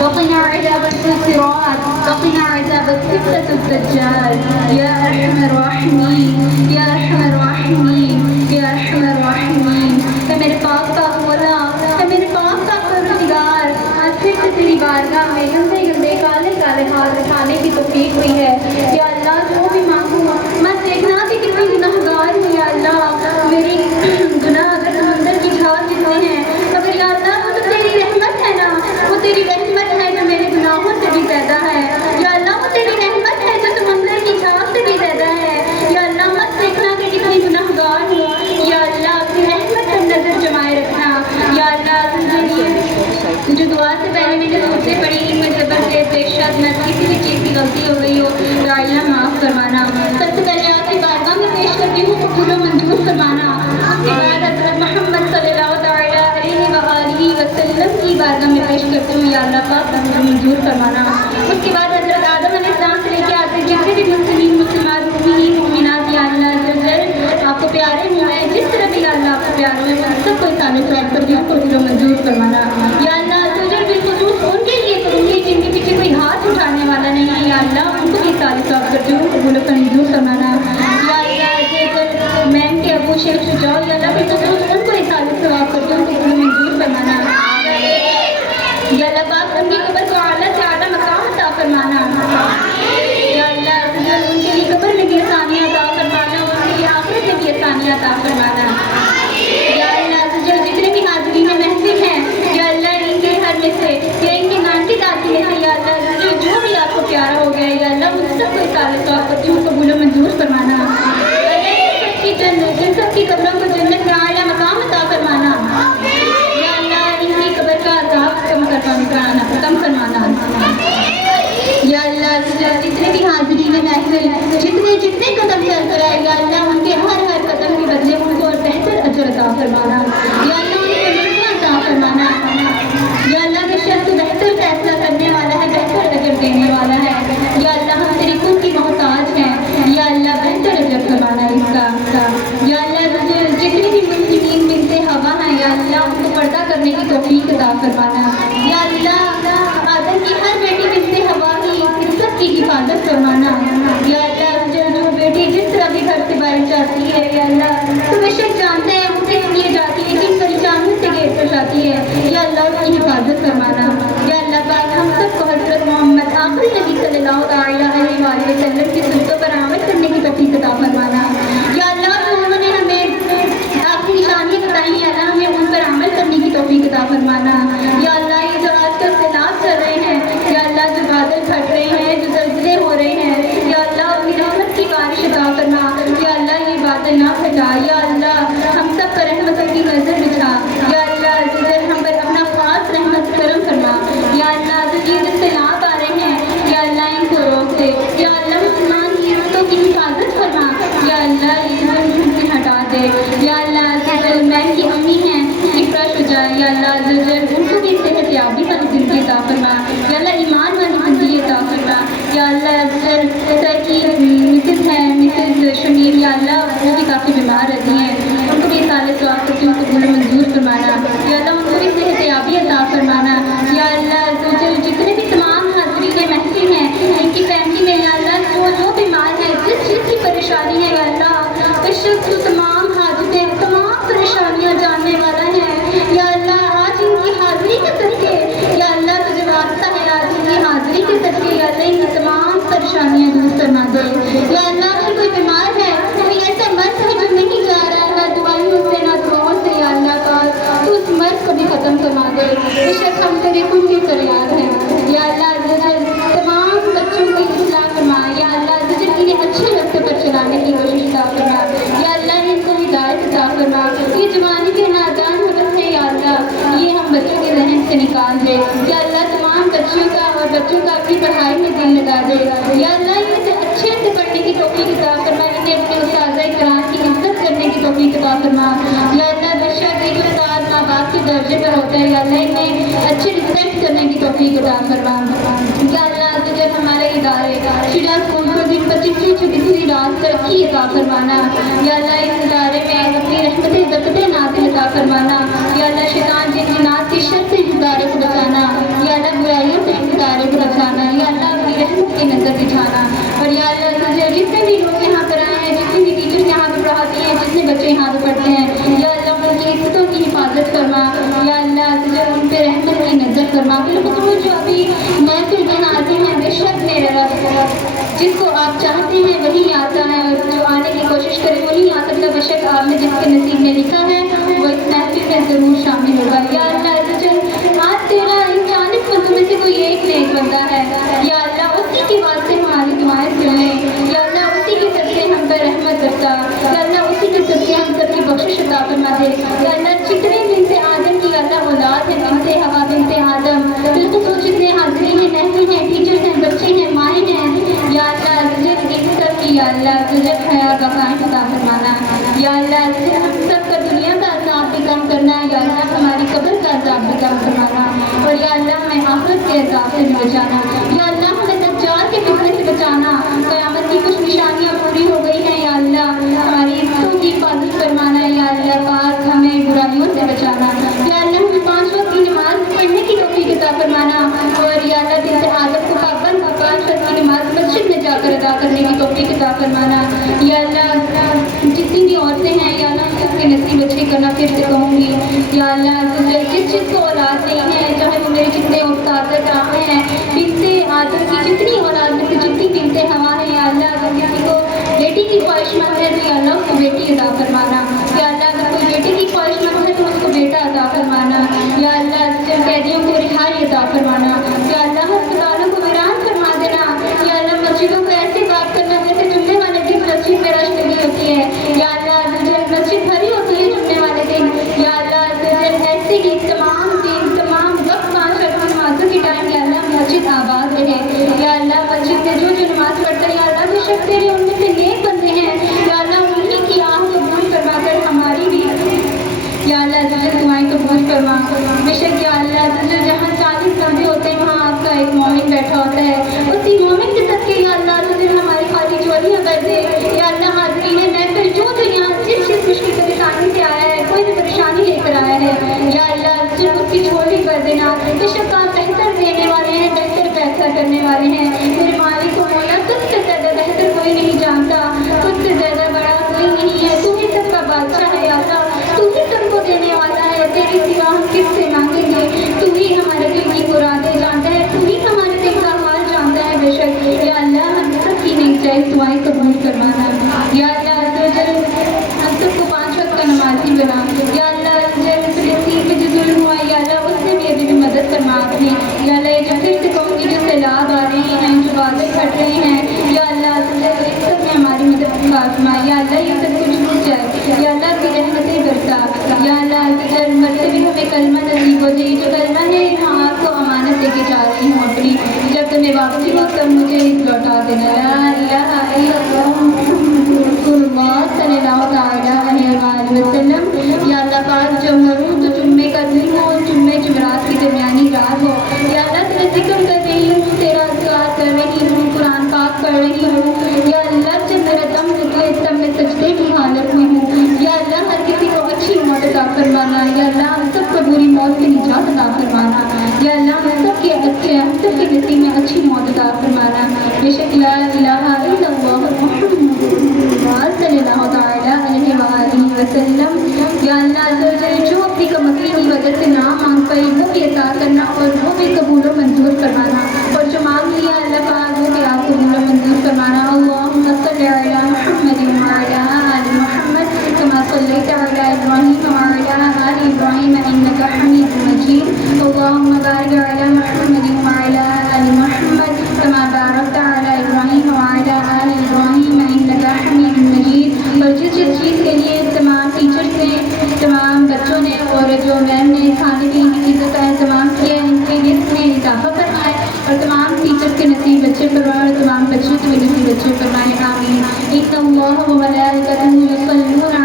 وقنا عذاب الصراط وقنا عذاب فتنة الدجال يا أرحم الراحمين يا أرحم الراحمين يا أرحم الراحمين. اے میرے پاک پاک مولا، اے میرے پاک پاک پروردگار، آج پھر سے تیری بارگاہ میں گندے گندے کالے کالے ہاتھ اٹھانے کی توفیق ہوئی ہے. یا اللہ جو بھی مانگوں مت دیکھنا کہ کتنی گناہگار ہوں. یا اللہ میری گناہ اگر سمندر کی جھاگ جتنے ہیں، مگر یا اللہ وہ تو تیری رحمت ہے نا، وہ تیری رحمت ہے جو میرے گناہوں سے بھی زیادہ ہے. یا اللہ وہ تیری رحمت ہے جو سمندر کی جھاگ سے بھی زیادہ ہے. یا اللہ مت دیکھنا کہ کتنی گناہگار ہوں. یا اللہ اپنی رحمت پر نظر جمائے رکھنا. یا اللہ جو دعا سے پہلے میں نے سوچے پڑھی ان میں زبر سے بے شک نہ کسی بھی چیز کی غلطی ہو گئی ہو تو اللہ معاف فرمانا. سب سے پہلے آپ کی بارگاہ میں پیش کرتی ہوں قبول و منظور فرمانا. اس کے بعد حضرت محمد صلی اللہ تعالیٰ علیہ وآلہ وسلم کی بارگاہ میں پیش کرتی ہوں یا اللہ پاک قبول و منظور فرمانا. اس کے بعد حضرت آدم علیہ السلام سے لے کے آتے جتنے بھی مسلمین مسلمات مومنین مومنات یا اللہ آپ کو پیارے ہوئے ہیں، جس طرح بھی اللہ آپ کو پیارے ہوئے ہیں سب کو سالے ثواب کرتی ہوں قبول و منظور فرمانا. یا اللہ تجھے بالخصوص ان کے لیے کروں گی جن کے پیچھے کوئی ہاتھ اٹھانے والا نہیں ہے. یا اللہ ان کو بھی سالے ثواب کرتی ہوں قبول و منظور فرمانا. یا اللہ میم کے ابو شیخ شجاع یا اللہ بالخصوص ان کو بھی سالے ثواب کرتی ہوں قبول و منظور فرمانا. یا اللہ پاک ان کی قبر کو اعلیٰ سے اعلیٰ مقام عطا فرمانا. یا اللہ ان کے لیے قبر میں بھی آسانیاں عطا فرمانا، ان کے لیے آخرت میں بھی آسانیاں عطا فرمانا. یا اللہ جتنے بھی حاضرین محفل ہیں یا اللہ ان کے گھر میں سے یا ان کے نانٹی دادی میں سے یا اللہ جو بھی آپ کو پیارا ہو گیا یا اللہ ان سب کو سالے ثواب کرتی ہوں قبول و منظور فرمانا. جن سب کی قبروں کو جنت میں اعلیٰ مقام عطا فرمانا. یا اللہ ان کی قبر کا عذاب کم فرمانا. یا اللہ جتنے بھی حاضرین محفل جتنے قدم چل کر آئے یا اللہ ان کے ہر قدم کے بدلے ان کو بہتر اجر عطا فرمانا. یا اللہ ان کو نیکیاں عطا فرمانا. یا اللہ بے شک تو بہتر فیصلہ کرنے والا ہے، بہتر اجر دینے والا ہے. یا اللہ ہم تیری خود کی محتاج ہیں. یا اللہ بہتر اجر فرمانا اس کا. یا اللہ جتنے بھی مسلمین بنتے ہوا ہیں یا اللہ ان کو پردہ کرنے کی توفیق عطا فرمانا. یا اللہ آدم کی ہر بیٹی بنتے ہوا کی سب کی حفاظت فرمانا. یا اللہ جو بیٹی جس طرح بھی گھر سے باہر جاتی ہے یا اللہ تو بے شک جانتے ہیں وہ کس لیے جاتی ہے، کن پریشانیوں سے گھیر کر جاتی ہے. یا اللہ اس کی حفاظت فرمانا. یا اللہ پاک ہم سب کو حضرت محمد آخری نبی صلی اللہ تعالیٰ علیہ وآلہ وسلم کی سنتوں پر عمل کرنے کی توفیق عطا فرمانا. یا اللہ جو انہوں نے ہمیں آخری نشانیاں بتائی ہیں اللہ ہمیں ان پر عمل کرنے کی توفیق عطا فرمانا. یا اللہ یہ جو آج کل سیلاب چل رہے ہیں یا اللہ جو بادل پھٹ رہے ہیں، جو زلزلے ہو رہے ہیں یا اللہ اپنی رحمت کی بارش عطا فرما. یا اللہ یہ بادل نہ پھٹا. یا اللہ ہم سب پر رحمت کی نظر بچھا. یا اللہ ہم پر اپنا خاص رحمت کرم فرما. یا اللہ یہ جو سیلاب آ رہے ہیں یا اللہ ان کو روک دے. یا اللہ مسلمان کی عزتوں کی حفاظت فرما. یا اللہ یہ سے ہٹا دے. یا اللہ میں کی امی ہیں افرا شجاع یا اللہ ان کو بھی صحت یابی والی زندگی عطا فرما. یا اللہ ایمان والی زندگی عطا فرما. یا اللہ سر کی مسز ہیں مسز شمیر یا اللہ وہ بھی کافی بیمار رہتی ہیں، ان کو بھی سالے ثواب کرتی ہوں قبول و منظور فرمانا. یا اللہ ان کو بھی صحت یابی عطا فرمانا. یا اللہ جتنے بھی تمام حاضرین محفل ہیں ان کی فیملی میں یا اللہ جو بیمار ہے جس چیز کی پریشانی ہے یا اللہ بے شک تو تمام حاضرین تمام پریشانیاں جاننے والا ہے. یا اللہ آج ان کی حاضری کے صدقے یا اللہ تجھے واسطہ ہے آج ان کی حاضری کے صدقے یا اللہ ان کی تمام پریشانیاں دور فرما دے. یا اللہ اگر کوئی بیمار ہے کوئی ایسا مرض ہے جو نہیں جا رہا ہے نہ دوائیوں سے نہ دعاؤں سے یا اللہ پاک تو اس مرض کو بھی ختم فرما دے. بے شک ہم تیرے خود کی فریاد ہیں. یا اللہ تمام بچوں کی اصلاح فرما. یا اللہ انہیں اچھے راستے پر چلانے کی کوشش عطا فرما. یا اللہ ان کو ہدایت عطا فرما. یہ جوانی کے نادان حدث ہے یا اللہ یہ ہم بچوں کے ذہن سے نکال دے. یا اللہ تمام بچوں کا اور بچوں کا اپنی پڑھائی میں دل لگا دے. یا اللہ انہیں اچھے سے پڑھنے کی توفیق عطا فرما. انہیں اپنے استاذ کرام کی عزت کرنے کی توفیق عطا فرما. یا اللہ بے شک ایک استاد ماں باپ کے درجے پر ہوتا ہے یا اللہ انہیں اچھے رسپیکٹ کرنے کی توفیق عطا فرما. یا اللہ جب ہمارے ادارے شیرا اسکول کو جن 25 رات ترقی عطا فرمانا. یا اللہ اس ادارے میں اپنی رحمتیں برکتیں نازل عطا فرمانا. یا اللہ شیطان جنات کی شر سے اس ادارے کو بچانا. یا اللہ برائیوں سے فرما بالخصوص جو ابھی محفل میں حاضر ہیں، بے شک میرے رب جس کو آپ چاہتے ہیں وہی آتا ہے، اور جو آنے کی کوشش کرے وہ نہیں آ سکتا، بے شک آپ نے جس کے نصیب میں لکھا ہے وہ اس محفل میں ضرور شامل ہوگا۔ یا اللہ عز و جل آج تیرا ان 40 بندوں میں سے کوئی ایک نیک بندہ ہے، یا اللہ اسی کی بات سے ہماری دعائیں سن لیں، یا اللہ اسی کے صدقے ہم پر رحمت برسا، یا اللہ اسی کے صدقے ہم سب کی بخشش عطا فرما دے، یا اللہ جتنے بنت آدم کی اللہ اولاد ہے، بنت ہوا بنت آدم، بالخصوص جتنے حاضرین ہیں، محفل ہیں، ٹیچرز ہیں، بچے ہیں، مائیں ہیں، یا اللہ ان سب کی یا اللہ تجھے حیا بقائیں عطا فرمانا، یا اللہ ہم سب کا دنیا کا عذاب بھی کم کرنا، یا اللہ ہماری قبر کا عذاب بھی کم کروانا، اور یا اللہ ہمیں آخرت کے عذاب سے بھی بچانا، یا اللہ ہمیں دجال کے فتنے سے بچانا، قیامت کی کچھ نشانیاں پوری ہو گئی ہیں، یا اللہ ہماری عزتوں کی حفاظت فرمانا، یا اللہ پاک ہمیں برائیوں سے بچانا، یا اللہ ہمیں 5 وقت کی نماز پڑھنے کی توفیق عطا فرمانا، اور یا اللہ بنت آدم کو پابند 5 وقت کی نماز مسجد میں جا کر ادا کرنے کی توفیق عطا فرمانا، یا اللہ جتنی بھی عورتیں ہیں یا اللہ سب کے نصیب اچھے کرنا، پھر سے کہوں گی یا اللہ جس جس کو اولاد نہیں ہے، چاہے وہ میرے جتنے استاد آئے ہیں، بنتے آدم کی جتنی اولاد میں سے جتنی بنتے ہوا ہیں، یا اللہ اگر کسی کو بیٹی کی خواہش مند ہے تو یا اللہ اس کو بیٹی عطا فرمانا، یا اللہ اگر کوئی بیٹے کی خواہش مند ہے تو اس کو بیٹا عطا فرمانا، یا اللہ قیدیوں کو رہائی عطا فرمانا، یا اللہ ہسپتالوں کو ویران فرما دینا، یا اللہ مسجدوں کو ایسے بات کرنا جیسے جمعے والے دن مسجد میں رش لگی ہوتی ہے، یا اللہ مسجد بھری ہوتی ہے جمعے والے دن، یا اللہ ایسے ہی تمام دن تمام وقت 5 وقت نمازوں کے ٹائم یا اللہ مسجد آباد رہے، یا اللہ مسجد میں جو نماز پڑھتا ہے یا اللہ بے شک تیرے ان میں سے نیک بندے ہیں، یا اللہ انہیں کی آنکھ قبول فرما کر ہماری بھی یا اللہ دعائیں قبول فرما، بے شک یا اللہ جہاں 40 بندے ہوتے ہیں وہاں آپ کا ایک مومن بیٹھا ہوتا ہے، اسی مومن کے صدقے یا اللہ ہماری خالی جولیاں کر دے، یا اللہ حاضرین محفل جو یہاں جس مشکل پریشانی سے آیا ہے، کوئی بھی پریشانی لے کر آیا ہے، یا اللہ صرف اس کی جھولی کر دینا، بے شک آپ بہتر دینے والے ہیں، بہتر فیصلہ کرنے والے ہیں، میرے مالک کو مولا تجھ سے زیادہ بہتر کوئی نہیں جانتا، تجھ سے زیادہ بڑا کوئی نہیں ہے، تو ہی سب کا بادشاہ ہے، یا اللہ تو ہی سب کو دینے والا ہے، تیری سوا ہم کس سے مانگیں گے، تو ہی ہمارے دل کی مرادیں جانتا ہے، تو ہی ہمارے دل کا حال جانتا ہے، بے شک یا اللہ ہم سب کی نیک جائز دعائیں قبول فرمانا، یا اللہ ہم سب کو 5 وقت کا نمازی بنا، یا اللہ فلسطین میں جو ظلم ہوا یا اللہ اس سے بھی ابھی بھی مدد فرما اپنی، یا اللہ یہ جو پھر سے کہوں گی جو سیلاب آ رہے ہیں، جو بادل پھٹ رہے ہیں، یا اللہ اس سب میں ہماری مدد فرما، یا اللہ یہ سب کچھ رک جائے، یا اللہ کی رحمتیں برسا، یا اللہ مرتے بھی ہمیں کلمہ نصیب ہو جائے، جو کلمہ ہے یہاں آپ کو امانت دے کے جا رہی ہوں اپنی، جب تمہیں واپسی ہو تب مجھے لوٹا دینا، لا الہ الا اللہ رسول اللہ صلی اللہ تعالیٰ علیہ وآلہ وسلم، یا اللہ پاک جب مروں تو جمعے کا دن ہو، جمعے جمعرات کی درمیانی رات ہو، یا اللہ تیرا ذکر کر رہی ہوں، تیرا اذکار کر رہی ہوں، قرآن پاک پڑھ رہی ہوں، یا اللہ جب میرا دم نکلے تب میں سجدے کی حالت میں ہوں، یا اللہ ہر کسی کو اچھی موت عطا فرمانا، یا اللہ ہم سب کو بری موت سے نجات عطا فرمانا، یا اللہ ہم سب کے اچھے ہم سب کے نصیب میں اچھی موت عطا فرمانا، بے شک لا الہ الا اللہ محمد صلی اللہ تعالیٰ علیہ وآلہ وسلم، یا اللہ جو اپنی کمکی کی وجہ سے نہ مانگ پائی وہ بھی عطا کرنا، اور وہ بھی قبول و منظور فرمانا، اور جو مانگ لیا اللہ پاک وہ بھی آپ قبول و منظور فرمانا، اللہم صلی علی محمد وعلی آل محمد کما صلیت علی ابراہیم وعلی آل ابراہیم انک حمید مجید، اللہم بارک علی محمد وعلی آل محمد کما بارکت علی ابراہیم وعلی آل ابراہیم انک حمید مجید، اور جس چیز کے لیے تمام ٹیچرز نے تمام بچوں نے اور جو میم نے کھانے پینے کی چیزوں کا اہتمام کیا ہے ان کے لیے اس میں اضافہ کرنا ہے، اور تمام ٹیچرز کے نصیب بچے فرمائے اور تمام بچوں کے بھی نصیب بچے فرمائے، آمین۔ ان اللہ و ملائکتہ یصلون